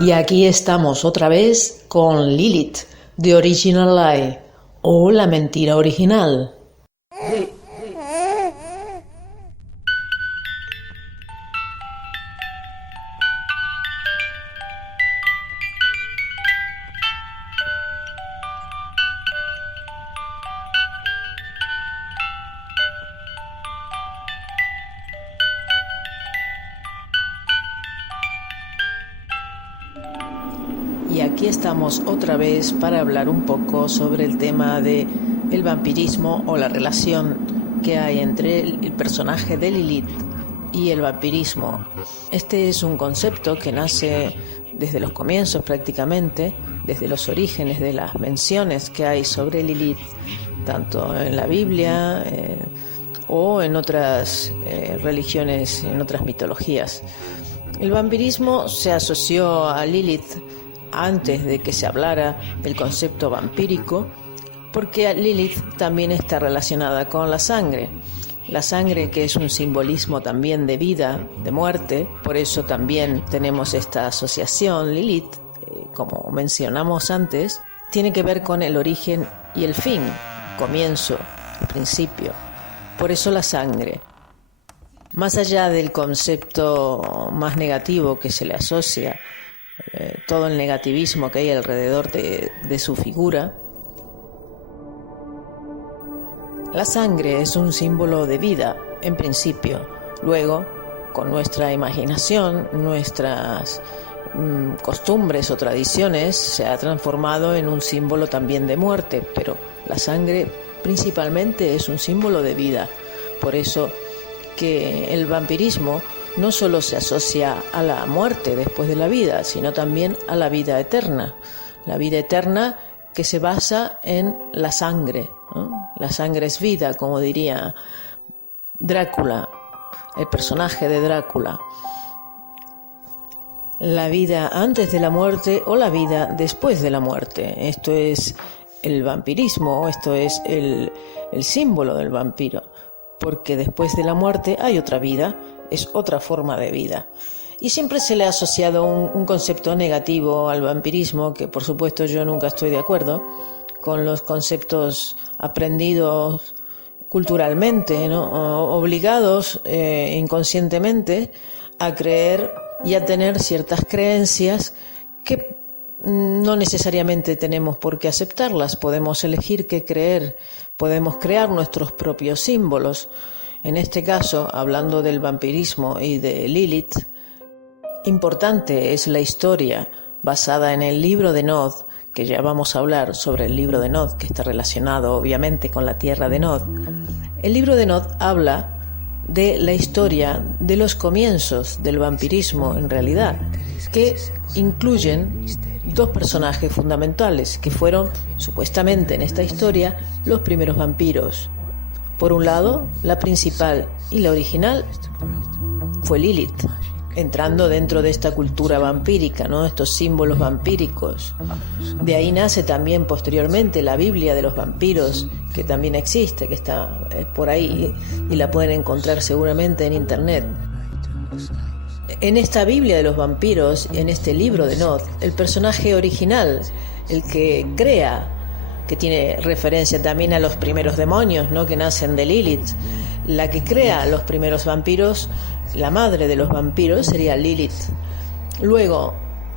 Y aquí estamos otra vez con Lilith, The Original Lie, o La Mentira Original. Y aquí estamos otra vez para hablar un poco sobre el tema de el vampirismo o la relación que hay entre el personaje de Lilith y el vampirismo. Este es un concepto que nace desde los comienzos prácticamente, desde los orígenes de las menciones que hay sobre Lilith, tanto en la Biblia o en otras religiones, en otras mitologías. El vampirismo se asoció a Lilith antes de que se hablara del concepto vampírico, porque Lilith también está relacionada con la sangre que es un simbolismo también de vida, de muerte. Por eso también tenemos esta asociación. Lilith, como mencionamos antes, tiene que ver con el origen y el fin, comienzo, principio. Por eso la sangre. Más allá del concepto más negativo que se le asocia, todo el negativismo que hay alrededor de su figura, la sangre es un símbolo de vida, en principio. Luego, con nuestra imaginación, nuestras costumbres o tradiciones, se ha transformado en un símbolo también de muerte, pero la sangre principalmente es un símbolo de vida. Por eso que el vampirismo no solo se asocia a la muerte después de la vida, sino también a la vida eterna. La vida eterna que se basa en la sangre, ¿no? La sangre es vida, como diría Drácula, el personaje de Drácula. La vida antes de la muerte o la vida después de la muerte. Esto es el vampirismo, esto es el símbolo del vampiro. Porque después de la muerte hay otra vida, es otra forma de vida. Y siempre se le ha asociado un concepto negativo al vampirismo, que por supuesto yo nunca estoy de acuerdo con los conceptos aprendidos culturalmente, ¿no? Obligados inconscientemente a creer y a tener ciertas creencias que no necesariamente tenemos por qué aceptarlas. Podemos elegir qué creer, podemos crear nuestros propios símbolos. En este caso, hablando del vampirismo y de Lilith, importante es la historia basada en el libro de Nod, que ya vamos a hablar sobre el libro de Nod, que está relacionado obviamente con la tierra de Nod. El libro de Nod habla de la historia de los comienzos del vampirismo en realidad, que incluyen dos personajes fundamentales que fueron supuestamente en esta historia los primeros vampiros. Por un lado, la principal y la original fue Lilith, entrando dentro de esta cultura vampírica, ¿no? Estos símbolos vampíricos. De ahí nace también posteriormente la Biblia de los vampiros, que también existe, que está por ahí y la pueden encontrar seguramente en internet. En esta Biblia de los vampiros, en este libro de Nod, el personaje original, el que crea, que tiene referencia también a los primeros demonios, ¿no? Que nacen de Lilith, la que crea los primeros vampiros, la madre de los vampiros sería Lilith. Luego,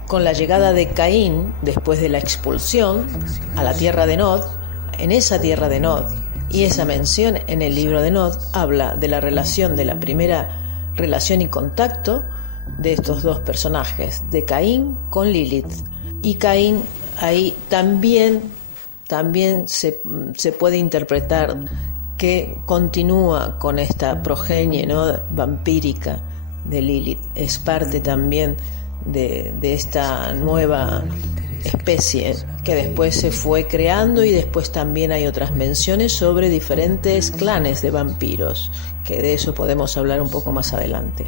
con la llegada de Caín, después de la expulsión a la tierra de Nod, en esa tierra de Nod, y esa mención en el libro de Nod habla de la relación, de la primera relación y contacto de estos dos personajes, de Caín con Lilith. Y Caín ahí también se puede interpretar que continúa con esta progenie, ¿no? Vampírica de Lilith. Es parte también de esta nueva especie que después se fue creando, y después también hay otras menciones sobre diferentes clanes de vampiros, que de eso podemos hablar un poco más adelante.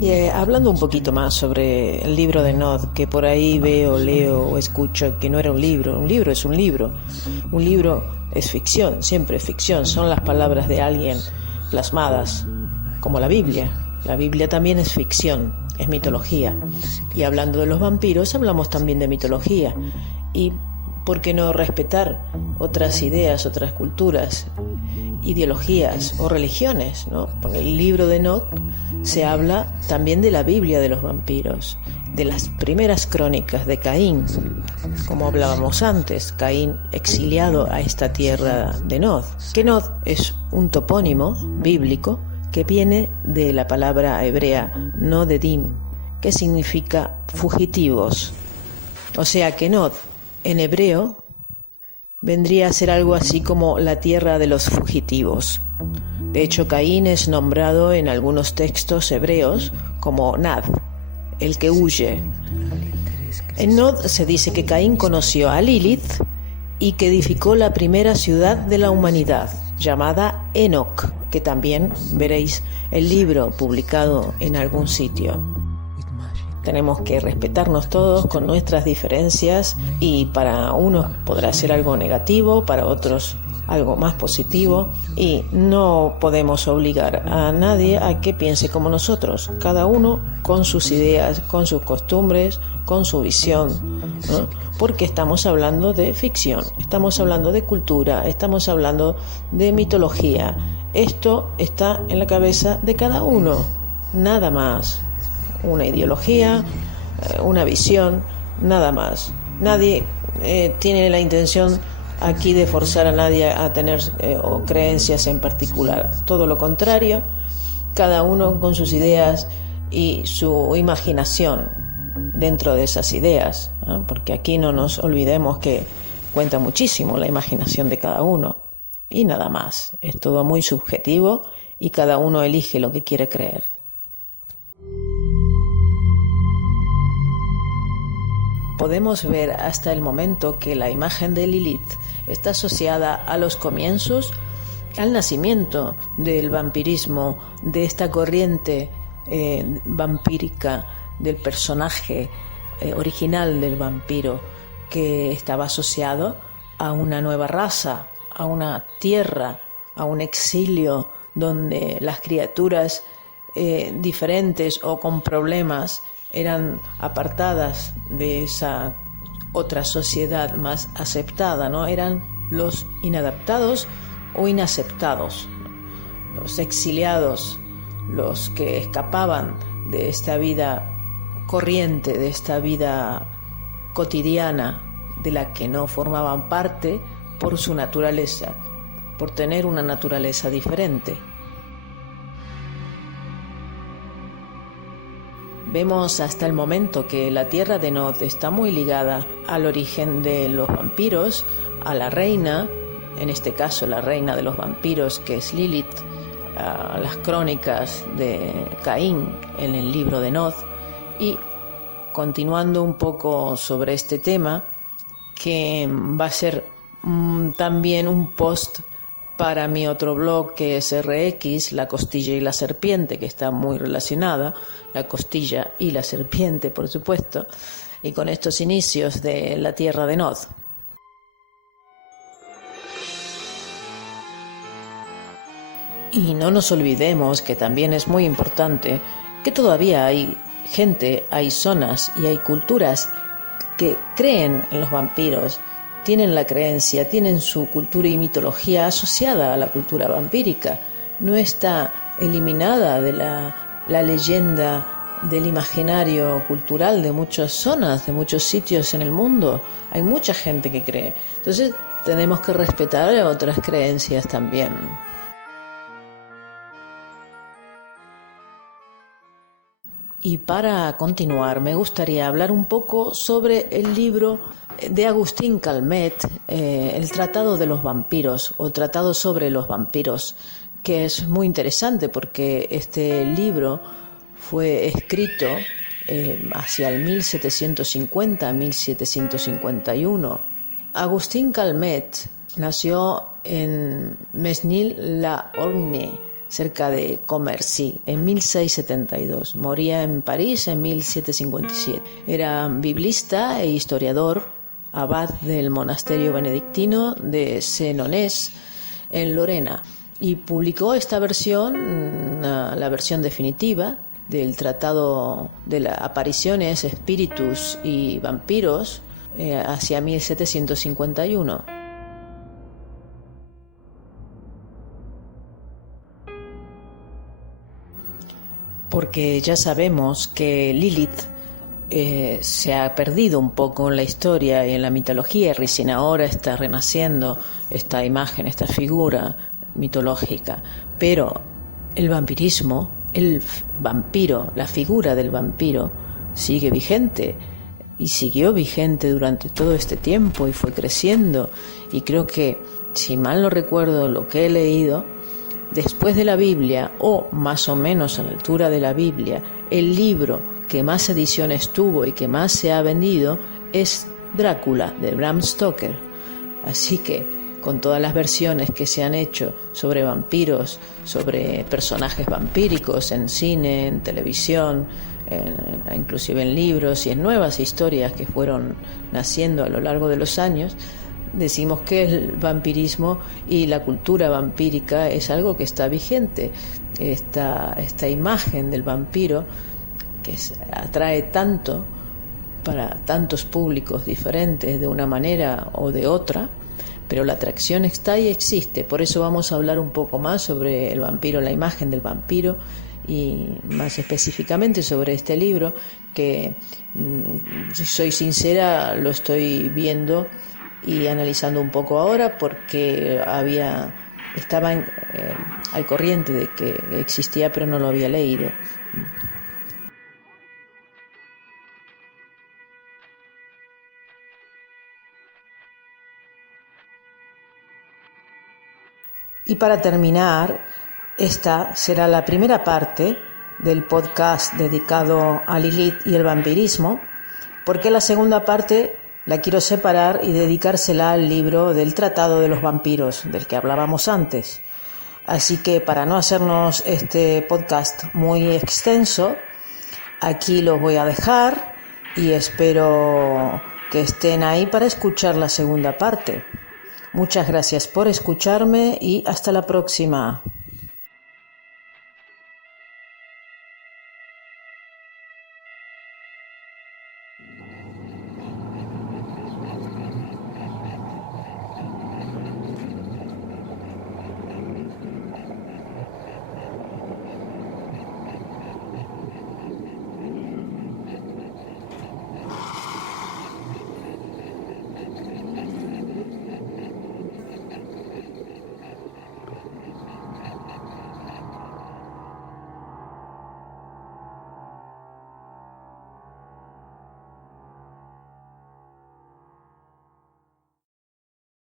Y hablando un poquito más sobre el libro de Nod, que por ahí veo, leo o escucho que no era un libro es un libro es ficción, siempre es ficción, son las palabras de alguien plasmadas, como la Biblia, La Biblia también es ficción, es mitología. Y hablando de los vampiros, hablamos también de mitología. Y ¿por qué no respetar otras ideas, otras culturas, ideologías o religiones, ¿no? En el libro de Enoch se habla también de la Biblia de los vampiros, de las primeras crónicas de Caín, como hablábamos antes, Caín exiliado a esta tierra de Nod. Que Nod es un topónimo bíblico que viene de la palabra hebrea Nodedim, que significa fugitivos. O sea que Nod en hebreo vendría a ser algo así como la tierra de los fugitivos. De hecho, Caín es nombrado en algunos textos hebreos como Nad, el que huye. En Nod se dice que Caín conoció a Lilith y que edificó la primera ciudad de la humanidad, llamada Enoch, que también veréis el libro publicado en algún sitio. Tenemos que respetarnos todos con nuestras diferencias y para unos podrá ser algo negativo, para otros algo más positivo, y no podemos obligar a nadie a que piense como nosotros, cada uno con sus ideas, con sus costumbres, con su visión, ¿no? Porque estamos hablando de ficción, estamos hablando de cultura, estamos hablando de mitología. Esto está en la cabeza de cada uno, nada más. Una ideología, una visión, nada más. Nadie tiene la intención aquí de forzar a nadie a tener creencias en particular. Todo lo contrario, cada uno con sus ideas y su imaginación dentro de esas ideas, ¿no? Porque aquí no nos olvidemos que cuenta muchísimo la imaginación de cada uno y nada más. Es todo muy subjetivo y cada uno elige lo que quiere creer. Podemos ver hasta el momento que la imagen de Lilith está asociada a los comienzos, al nacimiento del vampirismo, de esta corriente vampírica, del personaje original del vampiro, que estaba asociado a una nueva raza, a una tierra, a un exilio donde las criaturas diferentes o con problemas eran apartadas de esa otra sociedad más aceptada, ¿no? Eran los inadaptados o inaceptados, los exiliados, los que escapaban de esta vida corriente, de esta vida cotidiana de la que no formaban parte por su naturaleza, por tener una naturaleza diferente. Vemos hasta el momento que la tierra de Nod está muy ligada al origen de los vampiros, a la reina, en este caso la reina de los vampiros, que es Lilith, a las crónicas de Caín en el libro de Nod. Y continuando un poco sobre este tema, que va a ser también un post para mi otro blog, que es RX, la costilla y la serpiente, que está muy relacionada, la costilla y la serpiente, por supuesto, y con estos inicios de la tierra de Nod. Y no nos olvidemos que también es muy importante que todavía hay gente, hay zonas y hay culturas que creen en los vampiros, tienen la creencia, tienen su cultura y mitología asociada a la cultura vampírica. No está eliminada de la leyenda del imaginario cultural de muchas zonas, de muchos sitios en el mundo. Hay mucha gente que cree. Entonces tenemos que respetar otras creencias también. Y para continuar, me gustaría hablar un poco sobre el libro de Agustín Calmet, el Tratado de los Vampiros, o Tratado sobre los Vampiros, que es muy interesante porque este libro fue escrito hacia el 1750-1751. Agustín Calmet nació en Mesnil-la-Orne, cerca de Commercy, en 1672. Moría en París en 1757. Era biblista e historiador, abad del monasterio benedictino de Senones, en Lorena. y publicó esta versión, la versión definitiva del Tratado de las Apariciones, Espíritus y Vampiros, hacia 1751. Porque ya sabemos que Lilith se ha perdido un poco en la historia y en la mitología, y recién ahora está renaciendo esta imagen, esta figura mitológica. Pero el vampirismo, el vampiro, la figura del vampiro sigue vigente y siguió vigente durante todo este tiempo y fue creciendo, y creo que, si mal no recuerdo lo que he leído, después de la Biblia, o más o menos a la altura de la Biblia, el libro que más ediciones tuvo y que más se ha vendido es Drácula, de Bram Stoker. Así que, con todas las versiones que se han hecho sobre vampiros, sobre personajes vampíricos en cine, en televisión, inclusive en libros y en nuevas historias que fueron naciendo a lo largo de los años, decimos que el vampirismo y la cultura vampírica es algo que está vigente. Esta imagen del vampiro que atrae tanto para tantos públicos diferentes de una manera o de otra, pero la atracción está y existe. Por eso vamos a hablar un poco más sobre el vampiro, la imagen del vampiro, y más específicamente sobre este libro que, si soy sincera, lo estoy viendo y analizando un poco ahora porque estaba al corriente de que existía, pero no lo había leído. Y para terminar, esta será la primera parte del podcast dedicado a Lilith y el vampirismo, porque la segunda parte la quiero separar y dedicársela al libro del Tratado de los Vampiros, del que hablábamos antes. Así que, para no hacernos este podcast muy extenso, aquí los voy a dejar y espero que estén ahí para escuchar la segunda parte. Muchas gracias por escucharme y hasta la próxima.